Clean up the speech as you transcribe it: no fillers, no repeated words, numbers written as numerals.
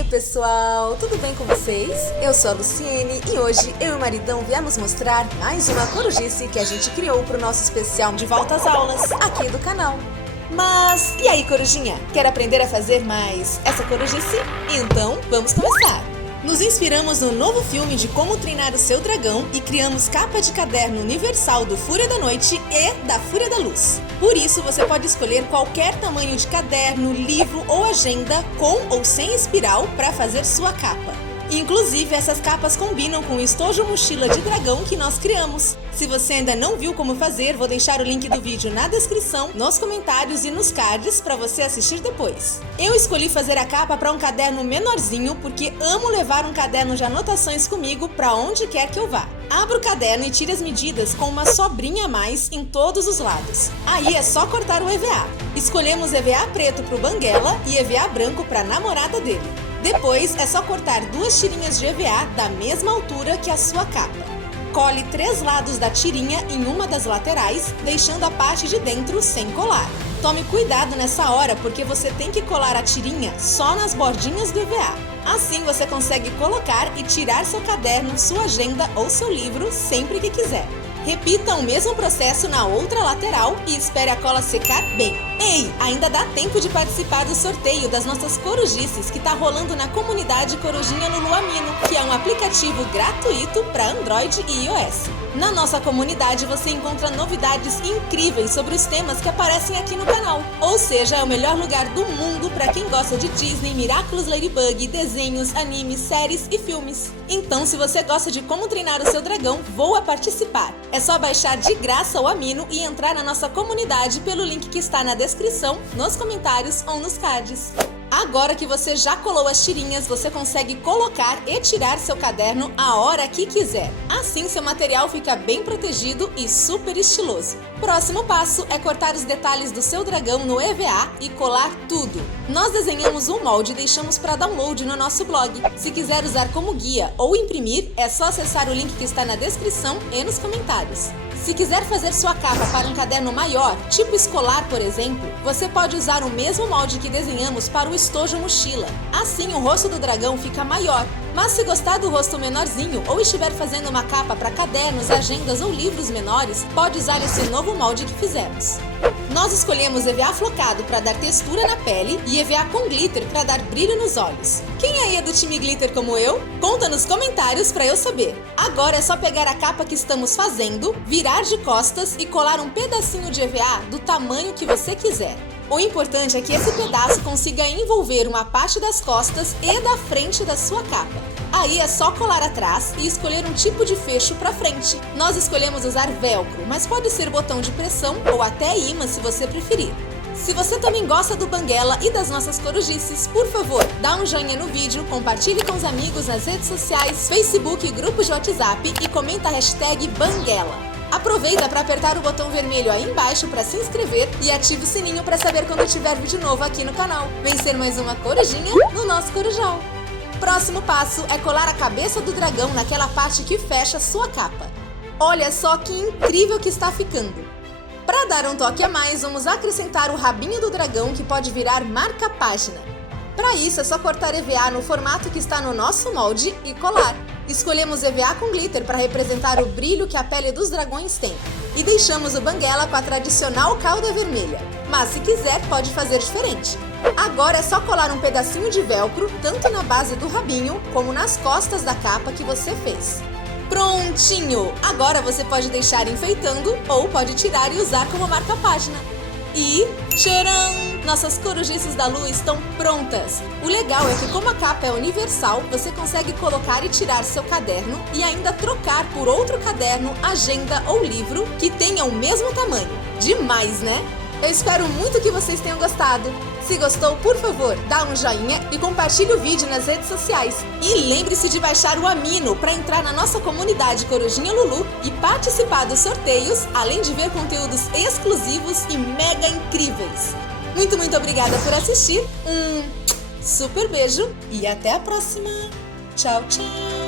aí, pessoal? Tudo bem com vocês? Eu sou a Luciene e hoje eu e o maridão viemos mostrar mais uma corujice que a gente criou pro nosso especial de volta às aulas aqui do canal. Mas, e aí, corujinha? Quer aprender a fazer mais essa corujice? Então, vamos começar! Nos inspiramos no novo filme de como treinar o seu dragão e criamos capa de caderno universal do Fúria da Noite e da Fúria da Luz. Por isso, você pode escolher qualquer tamanho de caderno, livro ou agenda, com ou sem espiral, para fazer sua capa. Inclusive, essas capas combinam com o estojo mochila de dragão que nós criamos. Se você ainda não viu como fazer, vou deixar o link do vídeo na descrição, nos comentários e nos cards para você assistir depois. Eu escolhi fazer a capa para um caderno menorzinho porque amo levar um caderno de anotações comigo para onde quer que eu vá. Abra o caderno e tire as medidas com uma sobrinha a mais em todos os lados. Aí é só cortar o EVA. Escolhemos EVA preto para o Banguela e EVA branco para a namorada dele. Depois é só cortar 2 tirinhas de EVA da mesma altura que a sua capa. Cole 3 lados da tirinha em uma das laterais, deixando a parte de dentro sem colar. Tome cuidado nessa hora porque você tem que colar a tirinha só nas bordinhas do EVA. Assim você consegue colocar e tirar seu caderno, sua agenda ou seu livro sempre que quiser. Repita o mesmo processo na outra lateral e espere a cola secar bem. Ei, ainda dá tempo de participar do sorteio das nossas corujices que tá rolando na comunidade Corujinha Lulu Amino, que é um aplicativo gratuito para Android e iOS. Na nossa comunidade você encontra novidades incríveis sobre os temas que aparecem aqui no canal. Ou seja, é o melhor lugar do mundo para quem gosta de Disney, Miraculous Ladybug, desenhos, animes, séries e filmes. Então, se você gosta de como treinar o seu dragão, voa participar. É só baixar de graça o Amino e entrar na nossa comunidade pelo link que está na descrição, nos comentários ou nos cards. Agora que você já colou as tirinhas, você consegue colocar e tirar seu caderno a hora que quiser. Assim, seu material fica bem protegido e super estiloso. Próximo passo é cortar os detalhes do seu dragão no EVA e colar tudo. Nós desenhamos um molde e deixamos para download no nosso blog. Se quiser usar como guia ou imprimir, é só acessar o link que está na descrição e nos comentários. Se quiser fazer sua capa para um caderno maior, tipo escolar, por exemplo, você pode usar o mesmo molde que desenhamos para o estojo mochila. Assim, o rosto do dragão fica maior. Mas se gostar do rosto menorzinho ou estiver fazendo uma capa para cadernos, agendas ou livros menores, pode usar esse novo molde que fizemos. Nós escolhemos EVA flocado para dar textura na pele e EVA com glitter para dar brilho nos olhos. Quem aí é do time glitter como eu? Conta nos comentários para eu saber. Agora é só pegar a capa que estamos fazendo, virar de costas e colar um pedacinho de EVA do tamanho que você quiser. O importante é que esse pedaço consiga envolver uma parte das costas e da frente da sua capa. Aí é só colar atrás e escolher um tipo de fecho para frente. Nós escolhemos usar velcro, mas pode ser botão de pressão ou até imã se você preferir. Se você também gosta do Banguela e das nossas corujices, por favor, dá um joinha no vídeo, compartilhe com os amigos nas redes sociais, Facebook e grupos de WhatsApp e comenta a hashtag Banguela. Aproveita para apertar o botão vermelho aí embaixo para se inscrever e ative o sininho para saber quando tiver vídeo novo aqui no canal. Vem ser mais uma corujinha no nosso corujal. Próximo passo é colar a cabeça do dragão naquela parte que fecha sua capa. Olha só que incrível que está ficando! Para dar um toque a mais, vamos acrescentar o rabinho do dragão que pode virar marca-página. Para isso é só cortar EVA no formato que está no nosso molde e colar. Escolhemos EVA com glitter para representar o brilho que a pele dos dragões tem. E deixamos o Banguela com a tradicional cauda vermelha. Mas se quiser, pode fazer diferente. Agora é só colar um pedacinho de velcro, tanto na base do rabinho, como nas costas da capa que você fez. Prontinho! Agora você pode deixar enfeitando ou pode tirar e usar como marca-página. E tcharam! Nossas corujices da Lu estão prontas! O legal é que como a capa é universal, você consegue colocar e tirar seu caderno e ainda trocar por outro caderno, agenda ou livro que tenha o mesmo tamanho. Demais, né? Eu espero muito que vocês tenham gostado. Se gostou, por favor, dá um joinha e compartilhe o vídeo nas redes sociais. E lembre-se de baixar o Amino para entrar na nossa comunidade Corujinha Lulu e participar dos sorteios, além de ver conteúdos exclusivos e mega incríveis. Muito obrigada por assistir, um super beijo e até a próxima. Tchau, tchau!